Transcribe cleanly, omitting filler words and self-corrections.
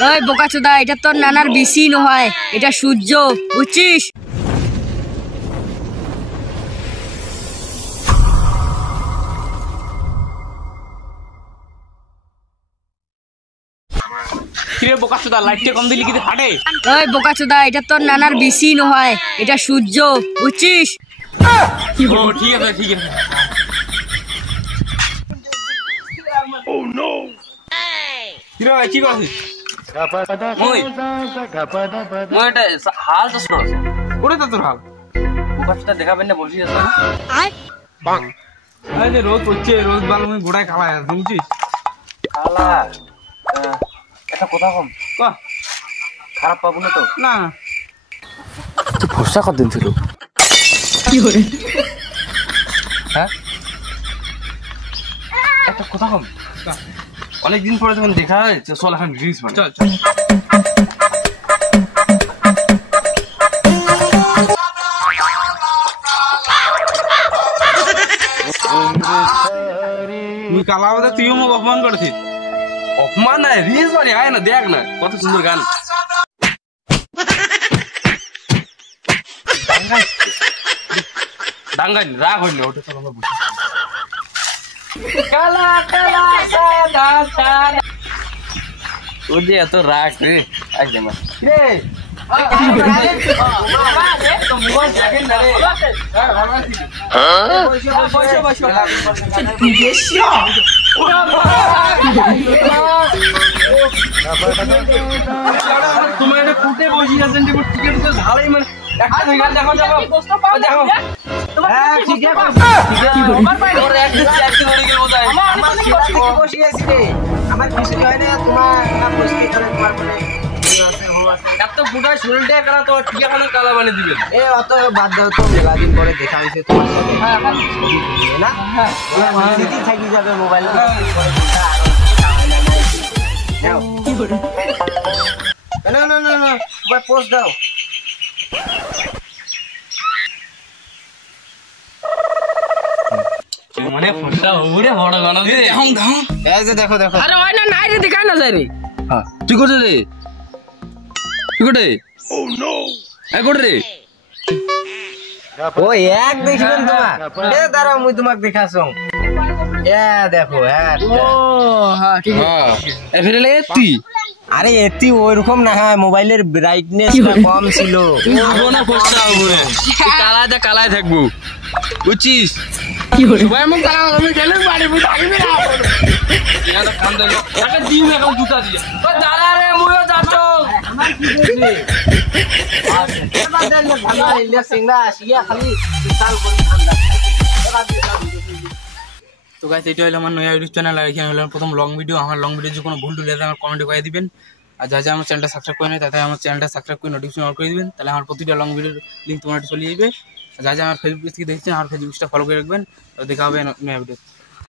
ওই বোকাচোদা, এটা তোর নানার বিসি নয়, এটা সূর্য, বুঝছিস? কিরে বোকাচোদা, লাইটটা কম দিলি কি ফাটে? ওই বোকাচোদা, এটা তোর নানার বিসি নয়, এটা সূর্য, বুঝছিস? ও ঠিক আছে ঠিক আছে। কিরে ভাই কি করছিস? মই এটা হাল তো শুনো, ওরে তো তোর হাল বোকাচোদা দেখাবেন না বসে আছে বাং। এই যে রোদ পড়ছে, রোদ বাল মুই গোড়ায় খাওয়া আছে বুঝছিস? খালা একটা কথা কম, খারাপ পাবো না তো? না তুই ফর্সা কতদিন ছিল? কি করে? হ্যাঁ একটা কথা কম, অনেকদিন পরে যখন দেখা হয় চল এখন ড্রিঙ্কস বানাই। চল চল। তুই কালা বাদে তুইও মোক অপমান করেছিস। অপমান নাই, রিলস বানিয়ে আয় না, দেখ না কত সুন্দর গান। ডাঙ্গাই রাগ হইল ওটা, চল আমরা বসি। কালা কালা সাদা সাদা, ও যে এত রাগ রে। আইলে মা রে তো মোবাইল দেখেন না রে। হ্যাঁ ভালো আছি। হ্যাঁ বসো বসো বসো। তোমার এটা ফুটে বসি আছেন যে টিকেট তো ঝালাই মানে একটা দুই গান দেখো দেখো দেখো। হ্যাঁ ঠিক আছে ঠিক আছে। ওর এক দিন চারটি ধরে গেল বোধহয়। আমার সিটা থেকে বসি আছি রে, আমার কিছু হয় না, তোমার না বসতে করে তোমার বলে এত ফুটায় শরীরটা কালা, তো ঠিক আছে কালা বানিয়ে দিবেন। এ অত বাদ দাও তো, মেলা দিন পরে দেখা হইছে তোমার সাথে। হ্যাঁ না হ্যাঁ স্মৃতি থাকি যাবে মোবাইল নাও। কি করে? না না না না তোমার পোস্ট দাও। মানে ফটা ওরে বড় গানা দে হাম ধাম। এই যে দেখো দেখো। আরে ওই না নাই রে, দেখাই না যায় রে। হ্যাঁ তুই কোথায় রে? তুই কোথায়? ও নো এই কোথায় রে? ও এক দেখিলেন তোমার, এ দাঁড়াও মুই তোমাক দেখাছং। এ দেখো হ্যাঁ। ও হ্যাঁ ঠিক আছে। হ্যাঁ এ ফিরে লে তুই। আরে এতি ওইরকম না, হয় মোবাইলের ব্রাইটনেস কম ছিল। তুই না ফসটা উপরে কালাতে কালায় থাকবো বুঝছিস? কি করে? ভাই মন কালা আমি গেলে বাড়ি বুঝ থাকবি না। এটা কাম দে একটা দিন এখন জুতা দিয়ে ও দাঁড়া রে মুইও যাচ্ছ। আমার কি হইছে? এবার দেন ভালো হইলে সিংড়া আসিয়া খালি বিশাল করে ঠান্ডা। তো গাইস এটা হলো আমার নয়া ইউটিউব চ্যানেল, আর এখানে হলো প্রথম লং ভিডিও। আমার লং ভিডিও যে কোনো ভুল টুল আছে আমার কমেন্টে করে দিবেন, আর যা যা আমার চ্যানেলটা সাবস্ক্রাইব করে নেয় তাতে আমার চ্যানেলটা সাবস্ক্রাইব করে নোটিফিকেশন অন করে দিবেন, তাহলে আমার প্রতিটা লং ভিডিওর লিঙ্ক তোমার চলে যাবে। যা যা আমার ফেসবুক পেজ থেকে দেখছেন আমার ফেসবুকটা ফলো করে রাখবেন, দেখা হবে নয়া ভিডিও।